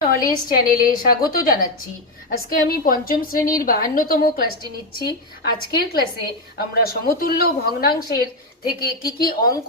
Knowledge চ্যানেলে স্বাগত জানাচ্ছি। আজকে আমি পঞ্চম শ্রেণীর 52তম ক্লাসটি নিচ্ছি। আজকের ক্লাসে আমরা সমতুল্য ভগ্নাংশের থেকে কি কি অঙ্ক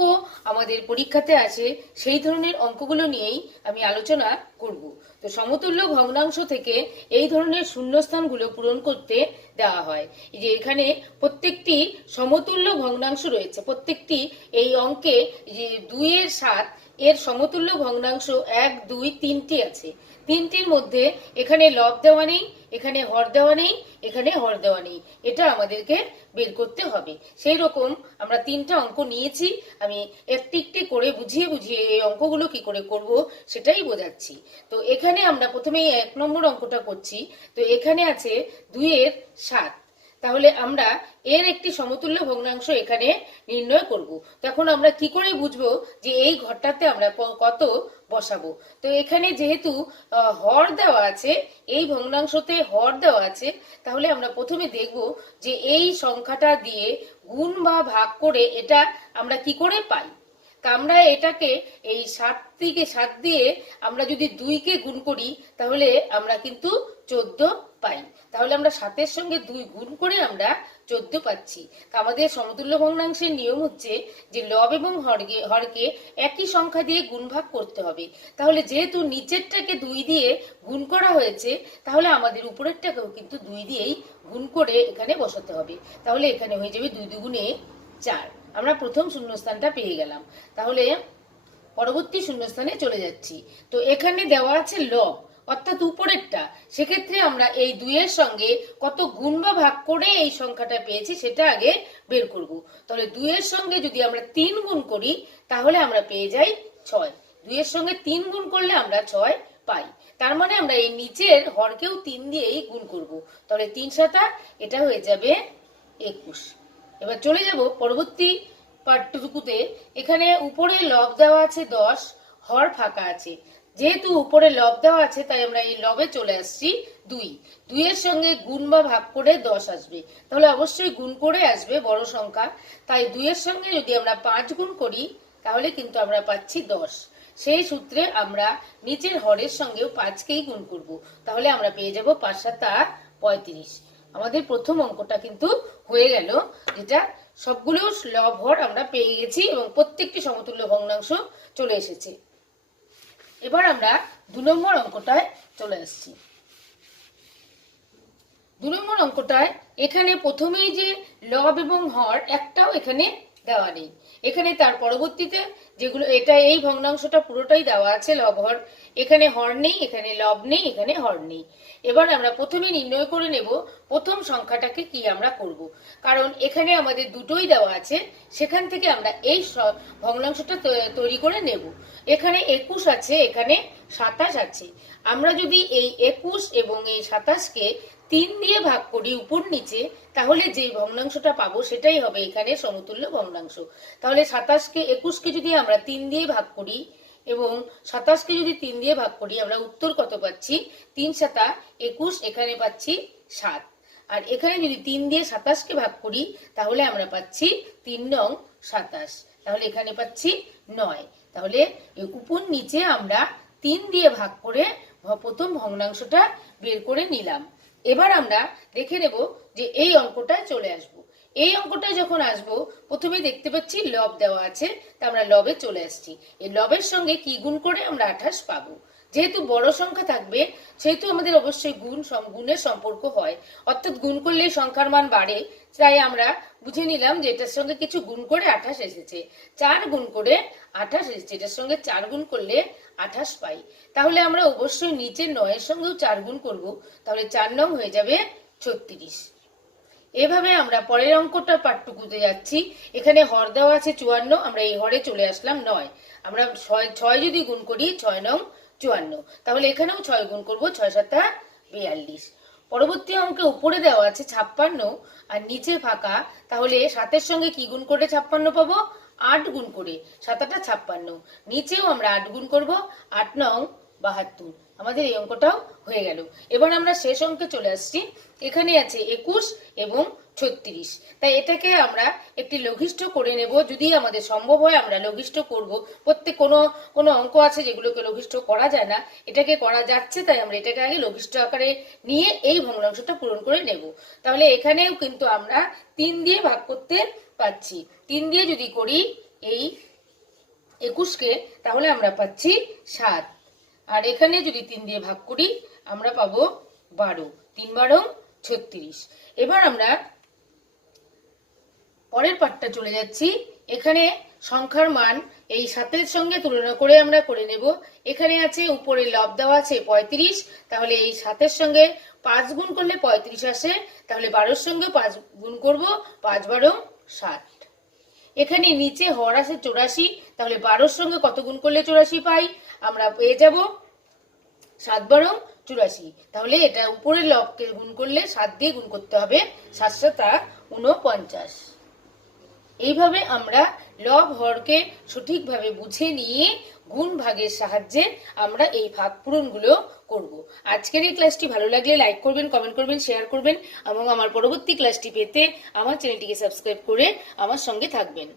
আমাদের পরীক্ষাতে আছে সেই ধরনের অঙ্কগুলো নিয়েই আমি আলোচনা করব। তো সমতুল্য ভগ্নাংশ থেকে এই ধরনের শূন্যস্থানগুলো পূরণ করতে দেওয়া হয়। এই যে এখানে প্রত্যেকটি সমতুল্য ভগ্নাংশ রয়েছে, প্রত্যেকটি এই অঙ্কে যে 2-7 এর সমতুল্য ভগ্নাংশ 1, 2, 3টি আছে। তিনটির মধ্যে এখানে লব দেওয়া নেই, এখানে হর দেওয়া নেই, এখানে হর দেওয়া নেই। এটা আমাদেরকে বের করতে হবে। সেই রকম আমরা 3টা অঙ্ক নিয়েছি। আমি একটি একটি করে বুঝিয়ে বুঝিয়ে এই অঙ্কগুলো কি করে করব সেটাই বোঝাচ্ছি। তো এখানে আমরা প্রথমেই 1 নম্বর অঙ্কটা করছি। তো এখানে আছে 2-7। তাহলে আমরা এর একটি সমতুল্য ভগ্নাংশ এখানে নির্ণয় করব। তখন আমরা কি করে বুঝবো যে এই ঘরটাতে আমরা কত বসাবো? তো এখানে যেহেতু হর দেওয়া আছে, এই ভগ্নাংশতে হর দেওয়া আছে, তাহলে আমরা প্রথমে দেখব যে এই সংখ্যাটা দিয়ে গুণ বা ভাগ করে এটা আমরা কি করে পাই। তা আমরা এটাকে এই 7 দিয়ে আমরা যদি 2কে গুণ করি তাহলে আমরা কিন্তু 14 পাই। তাহলে আমরা 7-এর সঙ্গে 2 গুণ করে আমরা 14 পাচ্ছি। তা আমাদের সমতুল্য ভগ্নাংশের নিয়ম হচ্ছে যে লব এবং হরকে একই সংখ্যা দিয়ে গুণ ভাগ করতে হবে। তাহলে যেহেতু নিচেরটাকে 2 দিয়ে গুণ করা হয়েছে, তাহলে আমাদের উপরেরটাকেও কিন্তু 2 দিয়েই গুণ করে এখানে বসাতে হবে। তাহলে এখানে হয়ে যাবে 2 দুগুণে 4। আমরা প্রথম শূন্যস্থানটা পেয়ে গেলাম। তাহলে পরবর্তী শূন্যস্থানে চলে যাচ্ছি। তো এখানে দেওয়া আছে লব, অর্থাৎ উপরেরটা। সেক্ষেত্রে আমরা এই 2-এর সঙ্গে কত গুণ বা ভাগ করে এই সংখ্যাটা পেয়েছি সেটা আগে বের করব। তাহলে 2-এর সঙ্গে যদি আমরা 3 গুণ করি তাহলে আমরা পেয়ে যাই 6। 2-এর সঙ্গে 3 গুণ করলে আমরা 6 পাই। তার মানে আমরা এই নিচের হরকেও 3 দিয়েই গুণ করব। তাহলে 3-7 এটা হয়ে যাবে 21। এবার চলে যাব পরবর্তী পাঠটুকুতে। এখানে উপরে লব দেওয়া আছে 10, হর ফাঁকা আছে। যেহেতু উপরে লব দেওয়া আছে তাই আমরা এই লবে চলে আসছি 2। 2-এর সঙ্গে গুণ বা ভাগ করে 10 আসবে। তাহলে অবশ্যই গুণ করে আসবে বড় সংখ্যা। তাই 2-এর সঙ্গে যদি আমরা 5 গুণ করি তাহলে কিন্তু আমরা পাচ্ছি 10। সেই সূত্রে আমরা নিচের হরের সঙ্গেও 5কেই গুণ করব। তাহলে আমরা পেয়ে যাব 5-7 35। আমাদের প্রথম অঙ্কটা কিন্তু হয়ে গেল, যেটা সবগুলো লব হর আমরা পেয়ে গেছি এবং প্রত্যেকটি সমতুল্য ভগ্নাংশ চলে এসেছে। এবার আমরা 2 নম্বর অঙ্কটায় চলে আসছি। 2 নম্বর অঙ্কটায় এখানে প্রথমেই যে লব এবং হর একটাও এখানে দেওয়া নেই। এখানে তার পরবর্তীতে যেগুলো এই ভগ্নাংশটা পুরোটাই দেওয়া আছে লব হর। এখানে হর নেই, এখানে লব নেই, এখানে হর নেই। এবার আমরা প্রথমে নির্ণয় করে নেব প্রথম সংখ্যাটাকে কি আমরা করব। কারণ এখানে আমাদের দুটোই দেওয়া আছে, সেখান থেকে আমরা এই ভগ্নাংশটা তৈরি করে নেব। এখানে 21 আছে, এখানে 27 আছে। আমরা যদি এই 21 এবং এই 27কে 3 দিয়ে ভাগ করি উপর নিচে, তাহলে যে ভগ্নাংশটা পাবো সেটাই হবে এখানে সমতুল্য ভগ্নাংশ। তাহলে 21কে যদি আমরা 3 দিয়ে ভাগ করি এবং 27কে যদি 3 দিয়ে ভাগ করি, আমরা উত্তর কত পাচ্ছি? 3-7 21, এখানে পাচ্ছি 7। আর এখানে যদি 3 দিয়ে 27কে ভাগ করি তাহলে আমরা পাচ্ছি 3-9 27। তাহলে এখানে পাচ্ছি 9। তাহলে উপর নিচে আমরা 3 দিয়ে ভাগ করে প্রথম ভগ্নাংশটা বের করে নিলাম। এবার আমরা দেখে নেব যে এই অঙ্কটায় চলে আসব। এই অঙ্কটায় যখন আসব, প্রথমে দেখতে পাচ্ছি লব দেওয়া আছে, তা আমরা লবে চলে আসছি। এই লবের সঙ্গে কি গুণ করে আমরা 28 পাবো। যেহেতু বড় সংখ্যা থাকবে সেহেতু আমাদের অবশ্যই গুণের সম্পর্ক হয়, অর্থাৎ গুণ করলে সংখ্যার মান বাড়ে। তাই আমরা বুঝে নিলাম যে এটার সঙ্গে কিছু গুণ করে 28 এসেছে। 4 গুণ করে 28 এসেছে, এটার সঙ্গে 4 গুণ করলে 28 পাই। তাহলে আমরা অবশ্যই নিচের 9-এর সঙ্গেও 4 গুণ করব। তাহলে 4 9 হয়ে যাবে 36। এভাবে আমরা পরের অঙ্কটার পাঠটুকুতে যাচ্ছি। এখানে হর দেওয়া আছে 54, আমরা এই হরে চলে আসলাম 9। আমরা 6 যদি গুণ করি 6 9 54। তাহলে এখানেও 6 গুণ করব, 6-7 42। পরবর্তী অঙ্কে উপরে দেওয়া আছে 56 আর নিচে ফাঁকা। তাহলে 7-এর সঙ্গে কি গুণ করে 56 পাবো? 8 গুণ করে। 7-8 56। নিচেও আমরা 8 গুণ করব, 8 9 72। আমাদের এই অঙ্কটাও হয়ে গেল। এবার আমরা শেষ অঙ্কে চলে আসছি। এখানে আছে 21 এবং 36। তাই এটাকে আমরা একটি লঘিষ্ঠ করে নেব। যদি আমাদের সম্ভব হয় আমরা লঘিষ্ঠ করব। প্রত্যেক কোনো কোনো অঙ্ক আছে যেগুলোকে লঘিষ্ঠ করা যায় না, এটাকে করা যাচ্ছে, তাই আমরা এটাকে আগে লঘিষ্ঠ আকারে নিয়ে এই ভগ্নাংশটা পূরণ করে নেব। তাহলে এখানেও কিন্তু আমরা 3 দিয়ে ভাগ করতে পাচ্ছি। 3 দিয়ে যদি করি এই 21কে, তাহলে আমরা পাচ্ছি 7। আর এখানে যদি 3 দিয়ে ভাগ করি আমরা পাবো 12। 3 12 36। এবার আমরা পরের পার্টটা চলে যাচ্ছি। এখানে সংখ্যার মান এই 7-এর সঙ্গে তুলনা করে আমরা করে নেব। এখানে আছে উপরে লব দেওয়া আছে 35, তাহলে এই 7-এর সঙ্গে 5 গুণ করলে 35 আসে, তাহলে 12-র সঙ্গে 5 গুণ করব, 5 12 60। এখানে নিচে হর আছে 84, তাহলে 12-র সঙ্গে কত গুণ করলে 84 পাই, আমরা পেয়ে যাব 7 12 84। তাহলে এটা উপরের লবকে গুণ করলে 7 দিয়ে গুণ করতে হবে, 7 7 49। এইভাবে আমরা লব হরকে সঠিকভাবে বুঝে নিয়ে গুণ ভাগের সাহায্যে আমরা এই ভাগ পূরণগুলো করব। আজকের এই ক্লাসটি ভালো লাগলে লাইক করবেন, কমেন্ট করবেন, শেয়ার করবেন এবং আমার পরবর্তী ক্লাসটি পেতে আমার চ্যানেলটিকে সাবস্ক্রাইব করে আমার সঙ্গে থাকবেন।